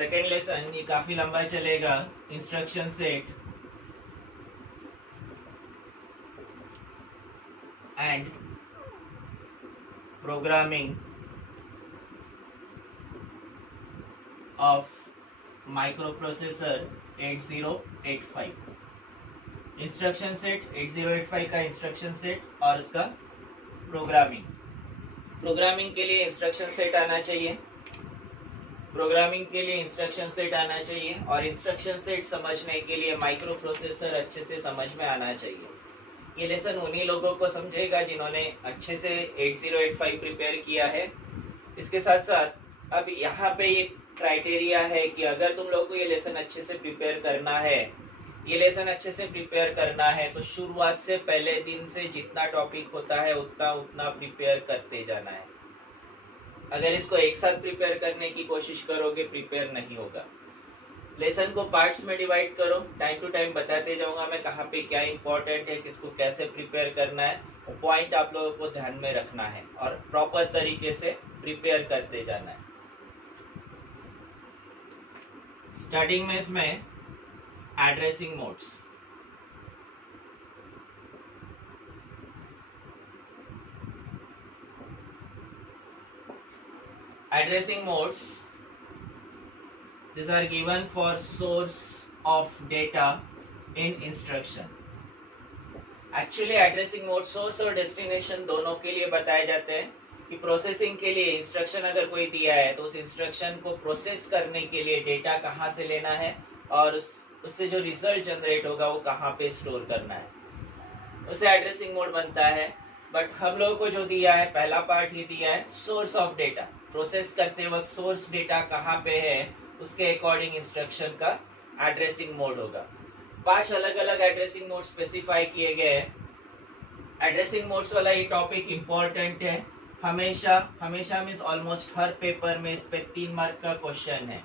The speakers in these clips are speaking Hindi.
सेकेंड लेसन ये काफी लंबा चलेगा. Instruction set and programming of microprocessor 8085. Instruction set 8085 का इंस्ट्रक्शन सेट और उसका प्रोग्रामिंग. प्रोग्रामिंग के लिए इंस्ट्रक्शन सेट आना चाहिए. प्रोग्रामिंग के लिए इंस्ट्रक्शन सेट आना चाहिए और इंस्ट्रक्शन सेट समझने के लिए माइक्रो प्रोसेसर अच्छे से समझ में आना चाहिए. ये लेसन उन्हीं लोगों को समझेगा जिन्होंने अच्छे से 8085 प्रिपेयर किया है. इसके साथ साथ अब यहाँ पे ये क्राइटेरिया है कि अगर तुम लोग को ये लेसन अच्छे से प्रिपेयर करना है, ये लेसन अच्छे से प्रिपेयर करना है, तो शुरुआत से पहले दिन से जितना टॉपिक होता है उतना उतना प्रिपेयर करते जाना है. अगर इसको एक साथ प्रिपेयर करने की कोशिश करोगे, प्रिपेयर नहीं होगा. लेसन को पार्ट्स में डिवाइड करो. टाइम टू टाइम बताते जाऊंगा मैं कहाँ पे क्या इंपॉर्टेंट है, किसको कैसे प्रिपेयर करना है. वो पॉइंट आप लोगों को ध्यान में रखना है और प्रॉपर तरीके से प्रिपेयर करते जाना है. स्टार्टिंग में इसमें addressing modes. Addressing modes, these are given for source of data in instruction. Actually addressing mode source और destination दोनों के लिए बताए जाते हैं कि प्रोसेसिंग के लिए इंस्ट्रक्शन अगर कोई दिया है तो उस इंस्ट्रक्शन को प्रोसेस करने के लिए डेटा कहाँ से लेना है और उससे जो रिजल्ट जनरेट होगा वो कहाँ पे स्टोर करना है, उसे एड्रेसिंग मोड बनता है. बट हम लोगों को जो दिया है, पहला पार्ट ही दिया है सोर्स ऑफ डेटा. प्रोसेस करते वक्त सोर्स डेटा कहाँ पे है उसके अकॉर्डिंग इंस्ट्रक्शन का एड्रेसिंग मोड होगा. 5 अलग अलग एड्रेसिंग मोड स्पेसिफाई किए गए हैं. एड्रेसिंग मोड्स वाला ये टॉपिक इंपॉर्टेंट है. हमेशा हमेशा मीन्स ऑलमोस्ट हर पेपर में इस पे 3 मार्क का क्वेश्चन है.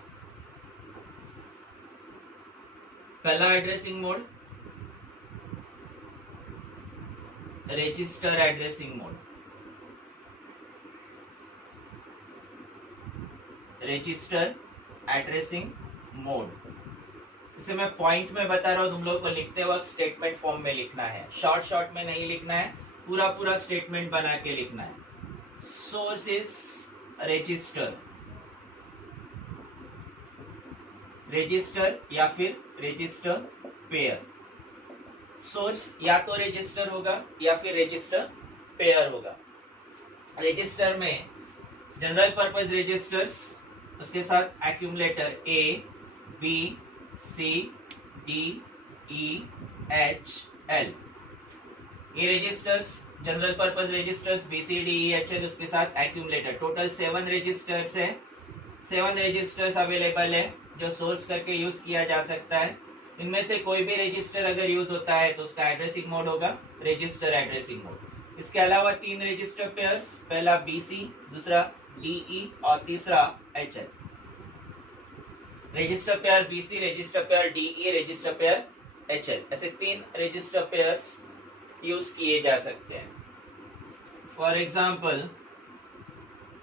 पहला addressing mode register addressing mode. Register addressing mode, इसे मैं पॉइंट में बता रहा हूँ. तुम लोग को लिखते वक्त स्टेटमेंट फॉर्म में लिखना है, शॉर्ट शॉर्ट में नहीं लिखना है, पूरा पूरा स्टेटमेंट बना के लिखना है. सोर्स इज रजिस्टर, रजिस्टर या फिर रजिस्टर पेयर. सोर्स या तो रजिस्टर होगा या फिर रजिस्टर पेयर होगा. रजिस्टर में जनरल पर्पज रजिस्टर्स, उसके साथ accumulator A B C D E H L. ये registers general purpose registers B C D E H L, उसके साथ एक्यूमुलेटर. टोटल 7 रजिस्टर्स है. 7 रजिस्टर्स अवेलेबल है जो सोर्स करके यूज किया जा सकता है. इनमें से कोई भी रजिस्टर अगर यूज होता है तो उसका एड्रेसिंग मोड होगा रजिस्टर एड्रेसिंग मोड. इसके अलावा 3 रजिस्टर पेयर्स, पहला BC, दूसरा DE और तीसरा HL. Register pair BC, register pair DE, register pair HL, ऐसे 3 रजिस्टर पेयर्स यूज किए जा सकते हैं. फॉर एग्जाम्पल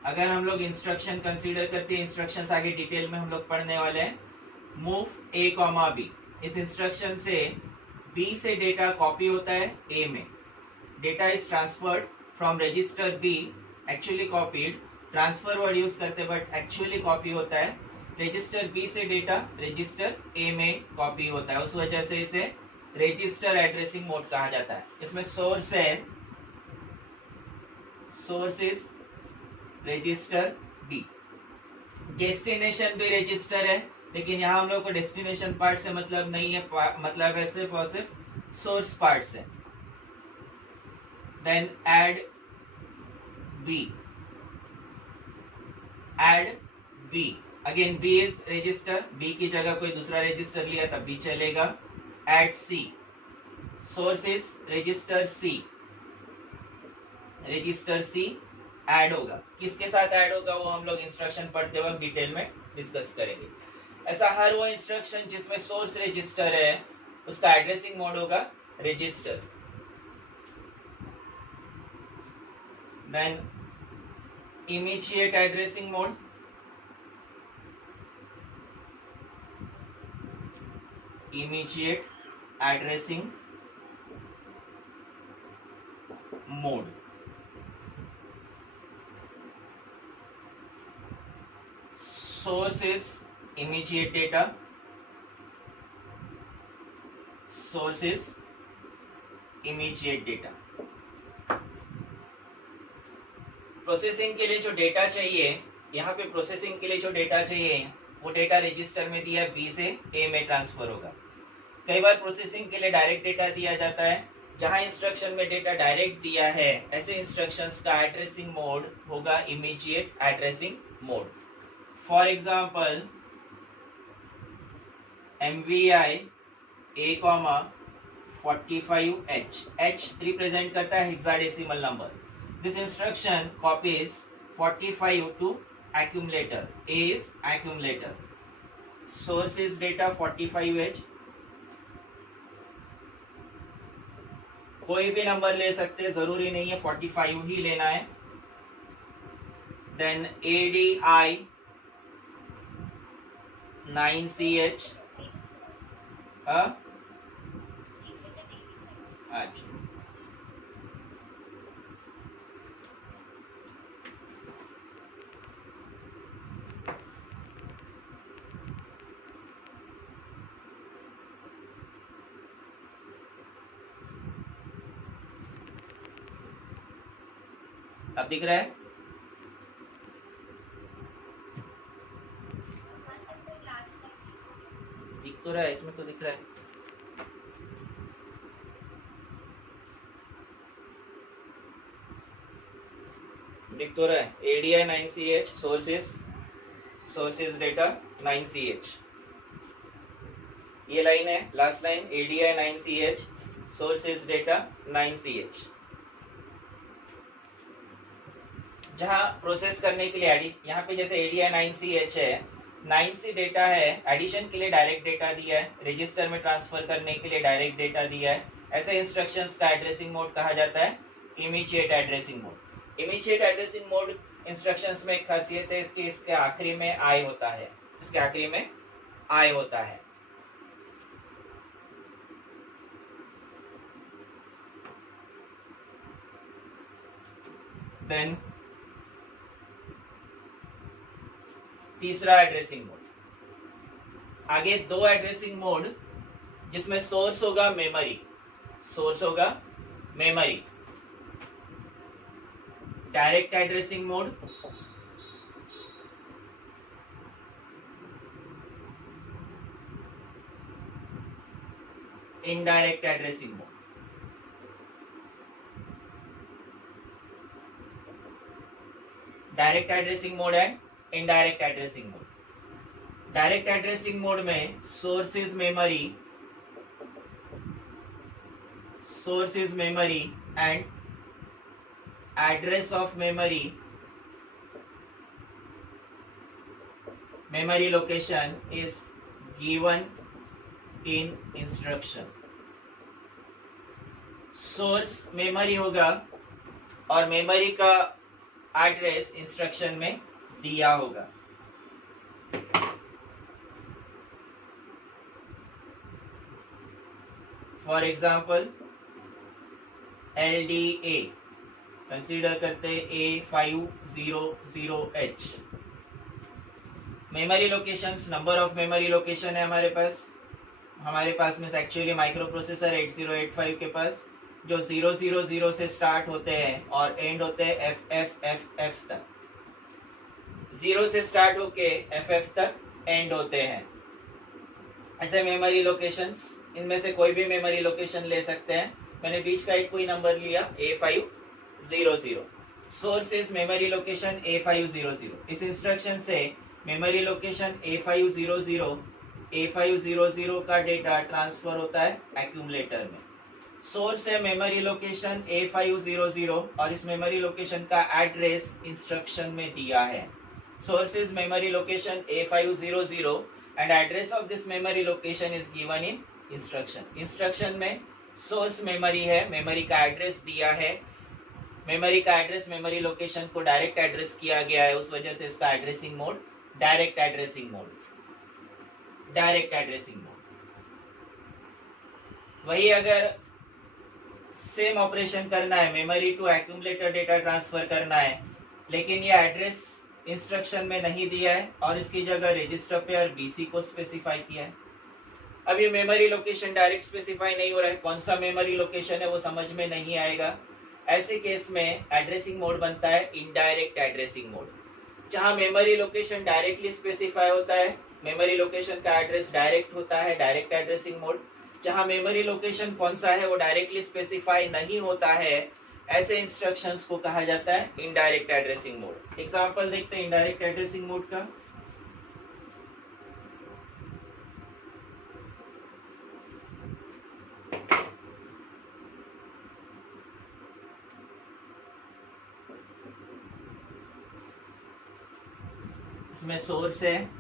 अगर हम लोग इंस्ट्रक्शन कंसीडर करते हैं, इंस्ट्रक्शंस आगे डिटेल में हम लोग पढ़ने वाले हैं. Move A, B. इस इंस्ट्रक्शन से B से डेटा कॉपी होता है A में. Data is transferred from register B, actually copied. Transfer word use करते बट एक्चुअली कॉपी होता है. रजिस्टर B से डेटा रजिस्टर A में कॉपी होता है, उस वजह से इसे रजिस्टर एड्रेसिंग मोड कहा जाता है. इसमें सोर्स है, source is register B. Destination भी रजिस्टर है, लेकिन यहाँ हम लोग को डेस्टिनेशन पार्ट से मतलब नहीं है, मतलब है सिर्फ और सिर्फ सोर्स पार्ट से. Then add B, add B. Again B is register, B की जगह कोई दूसरा रजिस्टर लिया तब भी चलेगा. Add C, source is register C, register C add होगा. किसके साथ ऐड होगा वो हम लोग इंस्ट्रक्शन पढ़ते वक्त डिटेल में डिस्कस करेंगे. ऐसा हर वो इंस्ट्रक्शन जिसमें सोर्स रजिस्टर है उसका एड्रेसिंग मोड होगा register. Then immediate addressing mode. immediate addressing mode. Source is immediate data. Source is immediate data. Processing के लिए जो डेटा चाहिए, यहाँ पे प्रोसेसिंग के लिए जो डेटा चाहिए वो डेटा रजिस्टर में दिया बी से ए में ट्रांसफर होगा. कई बार प्रोसेसिंग के लिए डायरेक्ट डेटा दिया जाता है. जहां इंस्ट्रक्शन में डेटा डायरेक्ट दिया है ऐसे इंस्ट्रक्शंस का एड्रेसिंग मोड होगा immediate addressing mode. For example MVI A,45H. H represent करता है hexadecimal number. This instruction copies 45 to accumulator. A is accumulator. Source is data 45H. कोई भी नंबर ले सकते हैं, जरूरी नहीं है 45 ही लेना है. Then ADI 9CH. अच्छा, अब दिख रहा है? दिख तो रहा है, इसमें तो दिख रहा है. दिख तो रहा है. ADI 9CH, source is data 9CH. ये लाइन है, last line. ADI 9CH, source is data 9CH. जहां प्रोसेस करने के लिए यहाँ पे जैसे ADI 9CH है, 9C डेटा है, एडिशन के लिए डायरेक्ट डेटा दिया है, रजिस्टर में ट्रांसफर करने के लिए डायरेक्ट डेटा दिया है. ऐसे इंस्ट्रक्शंस का एड्रेसिंग मोड कहा जाता है immediate addressing mode. Immediate addressing mode instructions में एक खासियत है इसकी, इसके आखिरी में आई होता है. इसके आखिरी में आई होता है. देन तीसरा एड्रेसिंग मोड. आगे दो एड्रेसिंग मोड जिसमें सोर्स होगा मेमोरी. सोर्स होगा memory. Direct addressing mode, indirect addressing mode. Direct addressing mode and indirect addressing mode. Direct addressing mode में source is memory and address of memory location is given in instruction. Source memory होगा और मेमोरी का एड्रेस इंस्ट्रक्शन में दिया होगा. फॉर एग्जाम्पल LDA कंसीडर करते A500H. Memory locations, number of memory location है हमारे पास में एक्चुअली माइक्रो प्रोसेसर 8085 के पास जो 000 से स्टार्ट होते हैं और एंड होते हैं FFFF तक. 0 से स्टार्ट होके FF तक एंड होते हैं. ऐसे मेमोरी लोकेशंस, इनमें से कोई भी मेमोरी लोकेशन ले सकते हैं. मैंने बीच का एक कोई नंबर लिया A500. Source is memory location A500. इस इंस्ट्रक्शन से मेमोरी लोकेशन A500 का डेटा ट्रांसफर होता है एक्यूमुलेटर में. सोर्स है मेमोरी लोकेशन A500 और इस मेमोरी लोकेशन का एड्रेस इंस्ट्रक्शन में दिया है. Source is memory location A500 and address of this memory location is given in instruction. Instruction में सोर्स मेमोरी है, मेमोरी का एड्रेस दिया है. मेमोरी का एड्रेस मेमोरी लोकेशन को डायरेक्ट एड्रेस किया गया है, उस वजह से इसका addressing mode direct addressing mode. वही अगर सेम ऑपरेशन करना है, memory to accumulator data transfer करना है, लेकिन ये एड्रेस इंस्ट्रक्शन में नहीं दिया है और इसकी जगह रजिस्टर पेयर बीसी को स्पेसिफाई किया है। अब ये मेमोरी लोकेशन डायरेक्ट स्पेसिफाई नहीं हो रहा है, कौन सा मेमोरी लोकेशन है वो समझ में नहीं आएगा। ऐसे केस में एड्रेसिंग मोड बनता है इनडायरेक्ट एड्रेसिंग मोड, जहां मेमोरी लोकेशन डायरेक्टली स्पेसिफाई होता है, मेमोरी लोकेशन का एड्रेस डायरेक्ट होता है, डायरेक्ट एड्रेसिंग मोड। जहां मेमोरी लोकेशन कौन सा है वो डायरेक्टली स्पेसिफाई नहीं होता है, ऐसे इंस्ट्रक्शंस को कहा जाता है इनडायरेक्ट एड्रेसिंग मोड। एग्जांपल देखते हैं इनडायरेक्ट एड्रेसिंग मोड का। इसमें सोर्स है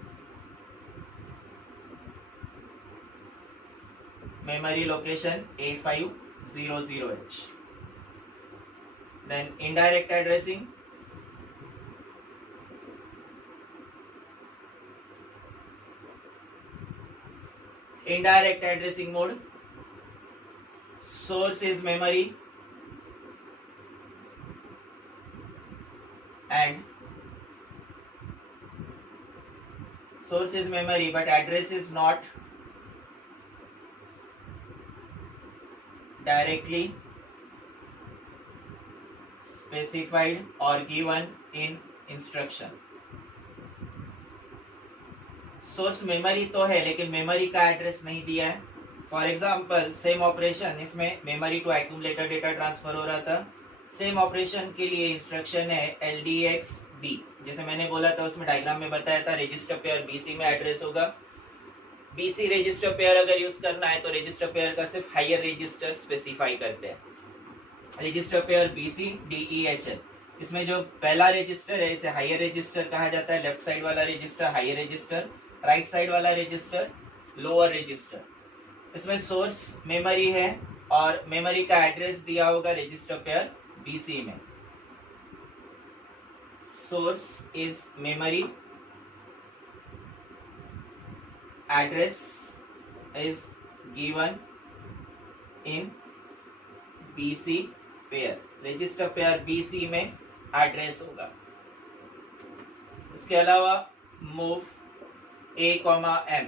memory location A500H. Then indirect addressing, indirect addressing mode, source is memory and source is memory but address is not directly specified or given in instruction. Source memory तो है लेकिन मेमोरी का एड्रेस नहीं दिया है। फॉर एग्जांपल सेम ऑपरेशन, इसमें memory to accumulator data transfer हो रहा था, सेम ऑपरेशन के लिए इंस्ट्रक्शन है LDXB, जैसे मैंने बोला था उसमें डायग्राम में बताया था, रजिस्टर पेयर BC में एड्रेस होगा। BC रजिस्टर पेयर अगर यूज करना है तो रजिस्टर पेयर का सिर्फ हायर रजिस्टर स्पेसिफाई करते हैं, रजिस्टर पेयर BC DEHL। इसमें जो पहला रजिस्टर है इसे हायर रजिस्टर कहा जाता है, लेफ्ट साइड वाला register higher register, right side वाला रजिस्टर लोअर रजिस्टर। इसमें सोर्स मेमोरी है और मेमोरी का एड्रेस दिया होगा रजिस्टर पेयर BC में। Source is memory, address is given in BC pair, register pair BC में एड्रेस होगा। इसके अलावा मूव A, M,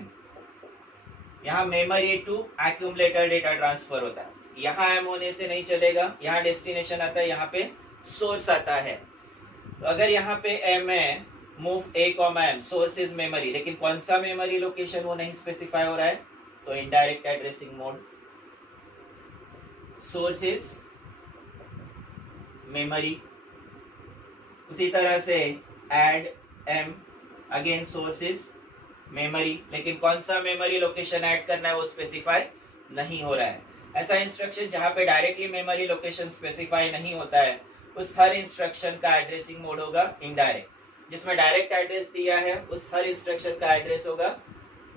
यहाँ memory to accumulator data transfer होता है, यहाँ M होने से नहीं चलेगा, यहाँ डेस्टिनेशन आता है, यहाँ पे सोर्स आता है। तो अगर यहाँ पे M है, move A, M, source is memory, लेकिन कौन सा मेमोरी लोकेशन वो नहीं स्पेसिफाई हो रहा है, तो indirect addressing mode. Source is memory, उसी तरह से add M, again source is memory, लेकिन कौन सा मेमोरी लोकेशन ऐड करना है वो स्पेसिफाई नहीं हो रहा है। ऐसा इंस्ट्रक्शन जहां पे डायरेक्टली मेमोरी लोकेशन स्पेसिफाई नहीं होता है, उस हर इंस्ट्रक्शन का एड्रेसिंग मोड होगा इनडायरेक्ट। जिसमें डायरेक्ट एड्रेस दिया है उस हर इंस्ट्रक्शन का एड्रेस होगा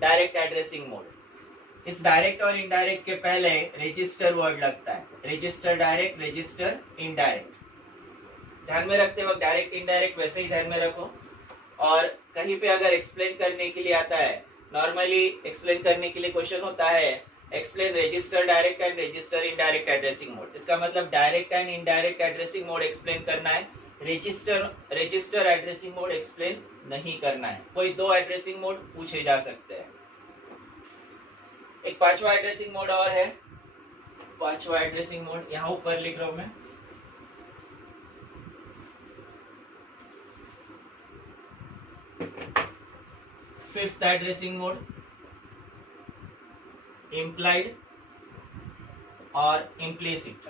डायरेक्ट एड्रेसिंग मोड। इस डायरेक्ट और इनडायरेक्ट के पहले रजिस्टर वर्ड लगता है, रजिस्टर डायरेक्ट, रजिस्टर इनडायरेक्ट। ध्यान में रखते वक्त डायरेक्ट इनडायरेक्ट वैसे ही ध्यान में रखो। और कहीं पे अगर एक्सप्लेन करने के लिए आता है, नॉर्मली एक्सप्लेन करने के लिए क्वेश्चन होता है explain register direct and register indirect addressing mode. इसका मतलब direct and indirect addressing mode explain करना है, रजिस्टर एड्रेसिंग मोड एक्सप्लेन नहीं करना है। कोई दो एड्रेसिंग मोड पूछे जा सकते हैं। एक पांचवा एड्रेसिंग मोड और है, पांचवा एड्रेसिंग मोड यहाँ ऊपर लिख रहा हूं मैं, फिफ्थ एड्रेसिंग मोड, इम्प्लाइड और इम्प्लिसिट।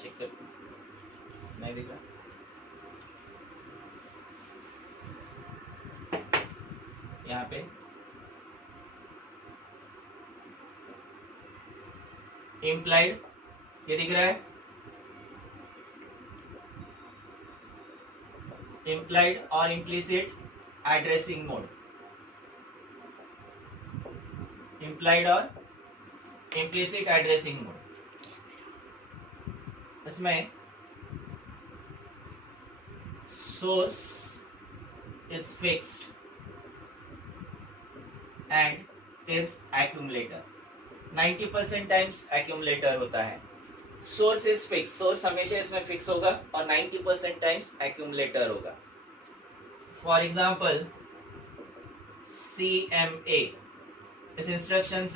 चेक कर, नहीं दिख रहा, यहाँ पे इम्प्लाइड ये दिख रहा है, इम्प्लाइड और इम्प्लिसिट एड्रेसिंग मोड, इम्प्लाइड और इम्प्लिसिट एड्रेसिंग मोड। इसमें source is fixed and is accumulator. 90% times accumulator होता है. सोर्स इज फिक्स, सोर्स हमेशा इसमें फिक्स होगा और 90% टाइम्स एक्यूमुलेटर होगा. फॉर एग्जाम्पल CMA, इस इंस्ट्रक्शन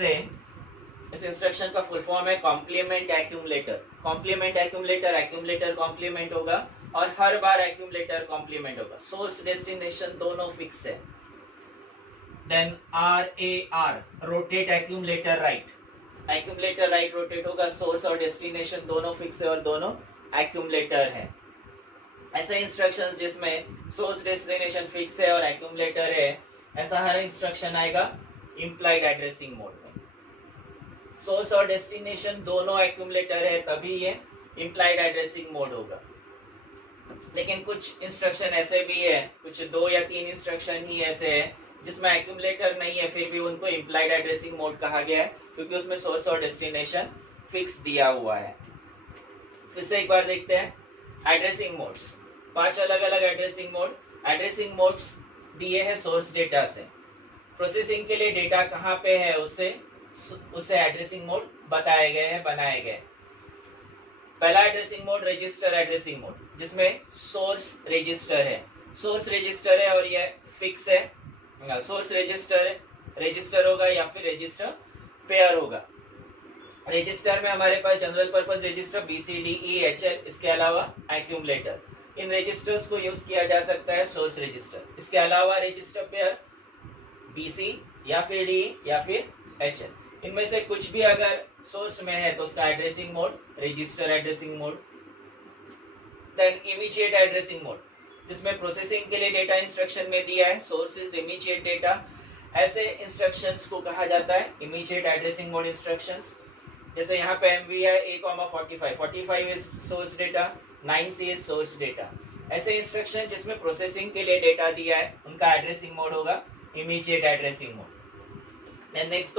का फुल फॉर्म है complement accumulator. Complement accumulator, accumulator complement होगा और हर बार एक्यूमुलेटर कॉम्प्लीमेंट होगा. सोर्स डेस्टिनेशन दोनों फिक्स है. Then RAR, rotate accumulator right. Accumulator right rotate होगा. सोर्स और डेस्टिनेशन दोनों फिक्स है और दोनों एक्यूमुलेटर है. ऐसे इंस्ट्रक्शंस जिसमें सोर्स डेस्टिनेशन फिक्स है और एक्यूमुलेटर है, ऐसा हर इंस्ट्रक्शन आएगा इम्प्लाइड एड्रेसिंग मोड में. सोर्स और डेस्टिनेशन दोनों एक्यूमुलेटर है तभी ये इम्प्लाइड एड्रेसिंग मोड होगा. लेकिन कुछ इंस्ट्रक्शन ऐसे भी है, कुछ 2 या 3 इंस्ट्रक्शन ही ऐसे है जिसमें एक्यूमुलेटर नहीं है, फिर भी उनको इम्प्लाइड एड्रेसिंग मोड कहा गया है क्योंकि उसमें सोर्स और डेस्टिनेशन फिक्स दिया हुआ है. फिर से एक बार देखते हैं एड्रेसिंग मोड्स. 5 अलग अलग एड्रेसिंग मोड. एड्रेसिंग मोड्स दिए हैं सोर्स डेटा से. प्रोसेसिंग के लिए डेटा कहाँ पे है उससे एड्रेसिंग मोड बताए गए हैं, बनाए गए. पहला addressing mode register addressing mode, जिसमें सोर्स रजिस्टर है. सोर्स रजिस्टर है और ये फिक्स है. सोर्स रजिस्टर होगा या फिर रजिस्टर पेयर होगा. रजिस्टर में हमारे पास जनरल पर्पस रजिस्टर BCDEHL, इसके अलावा एक्यूमुलेटर. इन रजिस्टर्स को यूज किया जा सकता है सोर्स रजिस्टर. इसके अलावा रजिस्टर पेयर BC या फिर D या फिर HL, इनमें से कुछ भी अगर सोर्स में है तो उसका addressing mode register addressing mode. Then immediate addressing mode, जिसमें प्रोसेसिंग के लिए डेटा इंस्ट्रक्शन में दिया है सोर्स इज इमीडिएट डेटा. ऐसे इंस्ट्रक्शंस को कहा जाता है इमीडिएट एड्रेसिंग मोड इंस्ट्रक्शंस. जैसे यहाँ पे MV है A, 45 is source data, 9C is source data. ऐसे इंस्ट्रक्शन जिसमें प्रोसेसिंग के लिए डेटा दिया है उनका एड्रेसिंग मोड होगा इमीडिएट एड्रेसिंग मोड. नेक्स्ट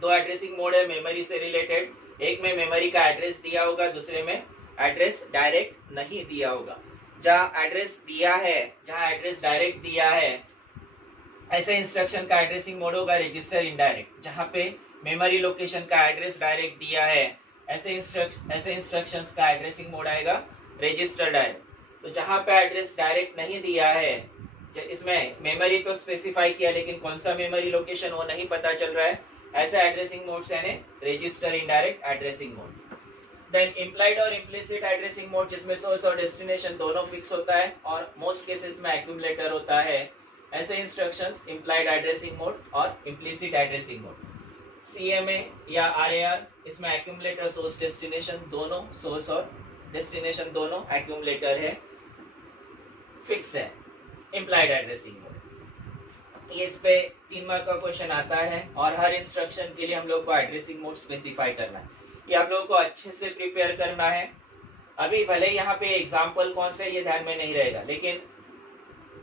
दो एड्रेसिंग मोड है मेमोरी से रिलेटेड. एक में मेमोरी का एड्रेस दिया होगा, दूसरे में एड्रेस डायरेक्ट नहीं दिया होगा. जहाँ एड्रेस डायरेक्ट दिया है ऐसे इंस्ट्रक्शन का एड्रेसिंग मोड होगा रजिस्टर इनडायरेक्ट. जहाँ पे मेमोरी लोकेशन का एड्रेस डायरेक्ट दिया है ऐसे इंस्ट्रक्शंस का एड्रेसिंग मोड आएगा रजिस्टर डायरेक्ट. तो जहाँ पे एड्रेस डायरेक्ट नहीं दिया है, इसमें मेमोरी तो स्पेसिफाई किया लेकिन कौन सा मेमोरी लोकेशन वो नहीं पता चल रहा है, ऐसा एड्रेसिंग मोड से register indirect addressing mode. Then implied और इम्प्लिसिट एड्रेसिंग मोड, जिसमें सोर्स और डेस्टिनेशन दोनों फिक्स होता है और मोस्ट केसेस में एक्यूमुलेटर होता है. ऐसे इंस्ट्रक्शंस इम्प्लाइड एड्रेसिंग मोड और इम्प्लिसिट एड्रेसिंग मोड. CMA या RAR, इसमें एक्यूमुलेटर सोर्स डेस्टिनेशन दोनों, सोर्स और डेस्टिनेशन दोनों एक्यूमुलेटर है, फिक्स है. इम्प्लाइड एड्रेसिंग मोड, इस पे 3 मार्क का क्वेश्चन आता है और हर इंस्ट्रक्शन के लिए हम लोग को एड्रेसिंग मोड स्पेसिफाई करना है. ये आप लोगों को अच्छे से प्रिपेयर करना है. अभी भले यहाँ पे एग्जाम्पल कौन से ये ध्यान में नहीं रहेगा, लेकिन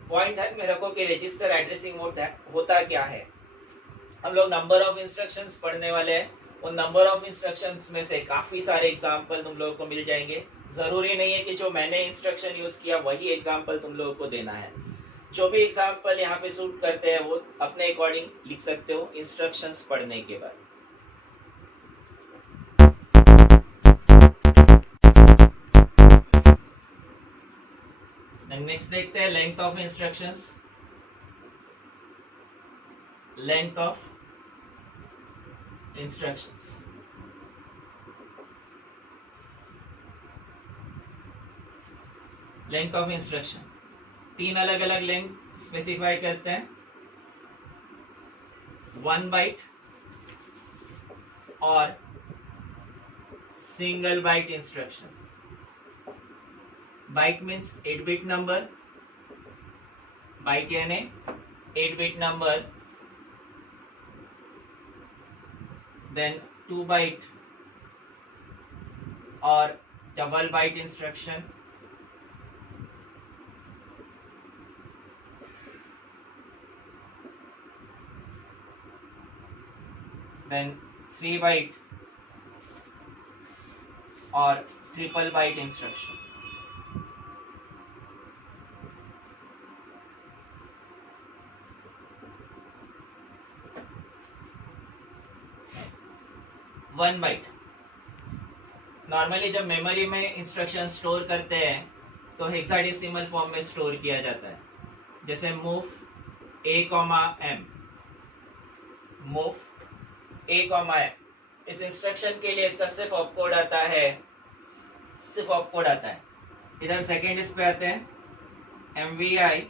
पॉइंट ध्यान में रखो कि रजिस्टर एड्रेसिंग मोड होता क्या है. हम लोग नंबर ऑफ इंस्ट्रक्शंस पढ़ने वाले हैं. उन नंबर ऑफ इंस्ट्रक्शंस में से काफी सारे एग्जाम्पल तुम लोगों को मिल जाएंगे. जरूरी नहीं है कि जो मैंने इंस्ट्रक्शन यूज किया वही एग्जाम्पल तुम लोगों को देना है. जो भी एग्जाम्पल यहाँ पे सूट करते हैं वो अपने अकॉर्डिंग लिख सकते हो इंस्ट्रक्शंस पढ़ने के बाद. नेक्स्ट देखते हैं length of instructions. Length of instructions, length of instruction 3 अलग अलग लेंथ स्पेसिफाई करते हैं. 1 बाइट और single byte instruction. Byte means 8-bit number, byte यानी 8-bit नंबर. देन 2 बाइट और double byte instruction. Then 3 byte और triple byte instruction. 1 byte. Normally जब मेमोरी में इंस्ट्रक्शन स्टोर करते हैं तो हेक्साडेसिमल फॉर्म में स्टोर किया जाता है, जैसे मूव A, मूव A, इस इंस्ट्रक्शन के लिए इसका सिर्फ ऑपकोड आता है, इधर सेकेंड इस पे आते हैं MVI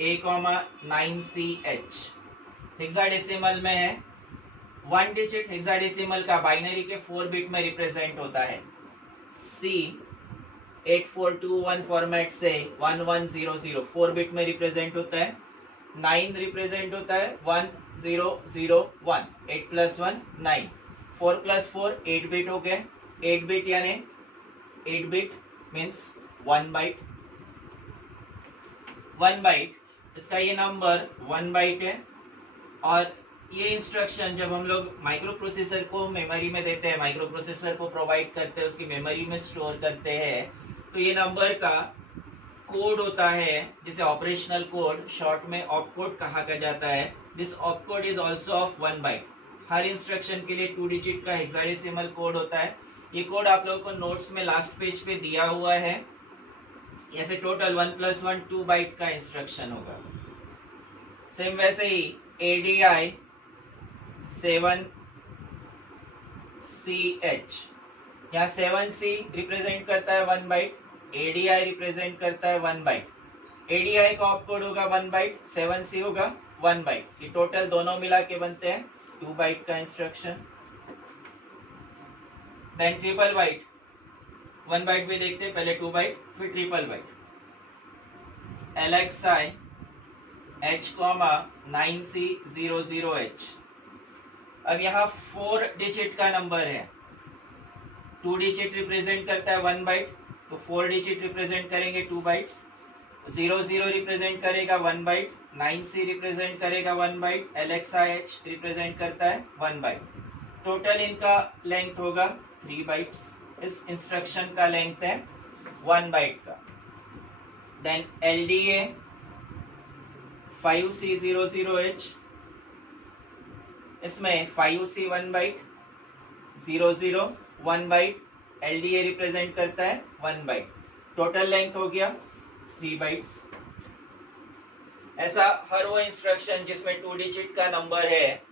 A,9CH हेक्साडेसिमल में है। 1 डिजिट हेक्साडेसिमल का बाइनरी के 4 बिट में रिप्रेजेंट होता है। C 8421 फॉर्मेट से 1100 4 बिट में रिप्रेजेंट होता है। 9 रिप्रेजेंट होता है 1001, 8 + 1 9, 4 + 4 8 बिट हो गए। 8 बिट यानी 8 बिट मीन्स 1 बाइट। 1 बाइट इसका ये नंबर 1 बाइट है। और ये इंस्ट्रक्शन जब हम लोग माइक्रो प्रोसेसर को मेमोरी में देते हैं, माइक्रो प्रोसेसर को प्रोवाइड करते हैं, उसकी मेमोरी में स्टोर करते हैं, तो ये नंबर का कोड होता है जिसे ऑपरेशनल कोड, शॉर्ट में ऑपकोड कहा जाता है। This opcode is also of 1 byte. हर इंस्ट्रक्शन के लिए 2 डिजिट का हेक्साडेसिमल कोड होता है। ये कोड आप लोगों को नोट्स में लास्ट पेज पे दिया हुआ है। ऐसे टोटल 1 + 1 2 बाइट का इंस्ट्रक्शन होगा। सेम वैसे ही ADI 7CH, यहाँ 7C रिप्रेजेंट करता है 1 बाइट, ADI रिप्रेजेंट करता है 1 बाइट। ADI का ऑपकोड होगा 1 बाइट, 7C होगा 1 बाइट। ये टोटल दोनों मिला के बनते हैं 2 बाइट का instruction. Then triple byte, 1 byte भी देखते हैं, पहले 2 बाइट फिर triple bite. LXI H, 9C00H। अब यहाँ 4 डिजिट का नंबर है। 2 डिजिट रिप्रेजेंट करता है 1 बाइट, तो 4 डिजिट रिप्रेजेंट करेंगे 2 बाइट्स। 00 रिप्रेजेंट करेगा 1 बाइट, 9C रिप्रेजेंट करेगा 1 बाइट, LXIH रिप्रेजेंट करता है 1 बाइट। टोटल इनका लेंथ होगा 3 बाइट्स। इस इंस्ट्रक्शन का लेंथ है 1 बाइट का। देन LDA 5C00H, इसमें 5C 1 bite, 00 1 bite, LDA represent करता है 1 बाइट। टोटल लेंथ हो गया 3 बाइट्स। ऐसा हर वो इंस्ट्रक्शन जिसमें 2 डिजिट का नंबर है,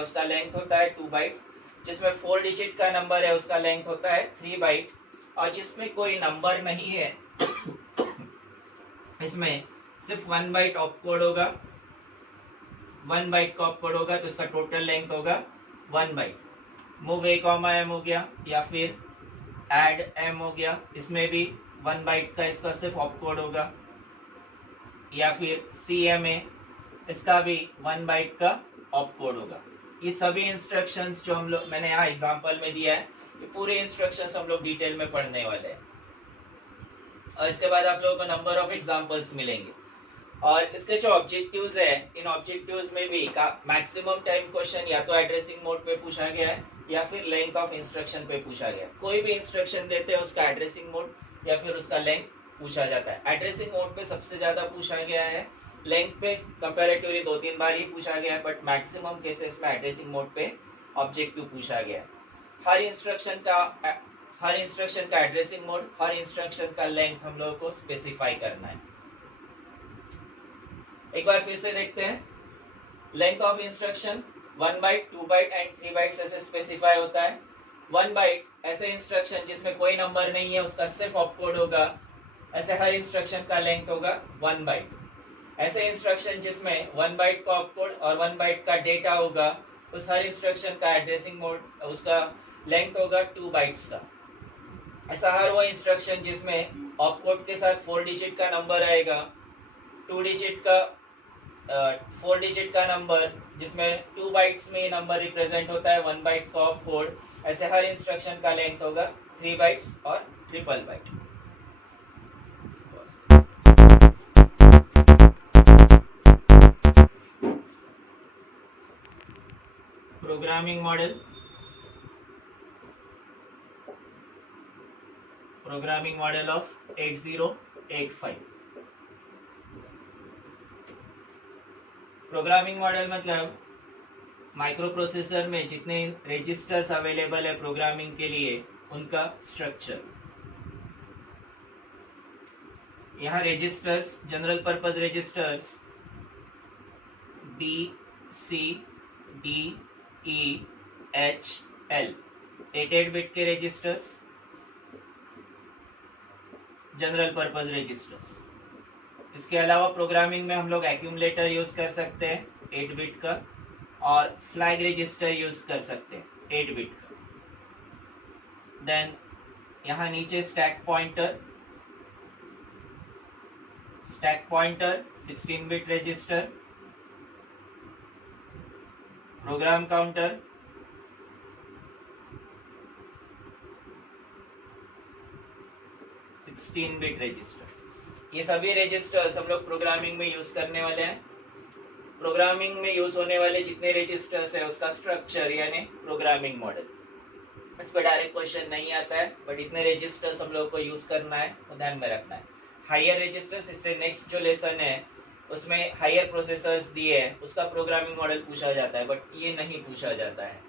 उसका लेंथ होता है 2 बाइट। जिसमें 4 डिजिट का नंबर है उसका लेंथ होता है 3 बाइट। और जिसमें कोई नंबर नहीं है इसमें सिर्फ 1 बाइट ऑपकोड होगा। 1 बाइट का ऑपकोड होगा तो इसका टोटल लेंथ होगा 1 बाइट। मूव A, M हो गया या फिर ऐड M हो गया, इसमें भी 1 बाइट का इसका सिर्फ ऑपकोड होगा। या फिर CMA, इसका भी 1 बाइट का ऑपकोड होगा। ये सभी इंस्ट्रक्शंस जो मैंने यहाँ एग्जांपल में दिया है, ये पूरे इंस्ट्रक्शंस हम लोग डिटेल में पढ़ने वाले हैं। और इसके बाद आप लोगों को नंबर ऑफ एग्जांपल्स मिलेंगे। और इसके जो ऑब्जेक्टिव्स है, इन ऑब्जेक्टिव्स में भी मैक्सिमम टाइम क्वेश्चन या तो एड्रेसिंग मोड पे पूछा गया है या फिर लेंथ ऑफ इंस्ट्रक्शन पे पूछा गया है। कोई भी इंस्ट्रक्शन देते हैं उसका एड्रेसिंग मोड या फिर उसका लेंथ पूछा जाता है। एड्रेसिंग मोड पे सबसे ज्यादा पूछा गया है, लेंथ पे कंपैरेटिवली 2-3 बार ही पूछा गया है, बट मैक्सिमम केसेस में एड्रेसिंग मोड पे ऑब्जेक्टिव पूछा गया है। हर इंस्ट्रक्शन का एड्रेसिंग मोड, हर इंस्ट्रक्शन का लेंथ हम लोगों को स्पेसिफाई करना है। एक बार फिर से देखते हैं। Length of instruction 1 byte, 2 byte and 3 bytes ऐसे स्पेसिफाई होता है। 1 बाइट ऐसे इंस्ट्रक्शन जिसमें कोई नंबर नहीं है, उसका सिर्फ ऑपकोड होगा, ऐसे हर इंस्ट्रक्शन का लेंथ होगा 1 बाइट। ऐसे इंस्ट्रक्शन जिसमें 1 बाइट का ऑपकोड और 1 बाइट का डेटा होगा, उस हर इंस्ट्रक्शन का एड्रेसिंग मोड, उसका लेंथ होगा 2 बाइट्स का। ऐसा हर वो इंस्ट्रक्शन जिसमें ऑपकोड के साथ 4 डिजिट का नंबर आएगा, 4 डिजिट का नंबर जिसमें 2 बाइट्स में नंबर रिप्रेजेंट होता है, 1 बाइट का ऑपकोड, ऐसे हर इंस्ट्रक्शन का लेंथ होगा 3 बाइट्स और triple byte. Programming model of 8085। Programming model मतलब माइक्रो प्रोसेसर में जितने रजिस्टर्स अवेलेबल है प्रोग्रामिंग के लिए उनका स्ट्रक्चर। यहाँ registers, general purpose registers B C D E H L, 8 bit के रजिस्टर्स जनरल पर्पज रजिस्टर्स। इसके अलावा प्रोग्रामिंग में हम लोग एक्यूमुलेटर यूज कर सकते हैं 8 बिट का, और फ्लैग रजिस्टर यूज कर सकते हैं 8 बिट का। देन यहाँ नीचे stack pointer 16 bit register, program counter, bit register. ये सभी रजिस्टर्स हम लोग प्रोग्रामिंग में यूज करने वाले हैं। प्रोग्रामिंग में यूज होने वाले जितने रजिस्टर्स है उसका स्ट्रक्चर यानी प्रोग्रामिंग मॉडल। इस पर डायरेक्ट क्वेश्चन नहीं आता है, बट इतने रजिस्टर्स हम लोग को यूज करना है, वो ध्यान में रखना है। हायर रजिस्टर्स, इससे नेक्स्ट जो लेसन है उसमें हायर प्रोसेसर्स दिए हैं, उसका प्रोग्रामिंग मॉडल पूछा जाता है, बट ये नहीं पूछा जाता है।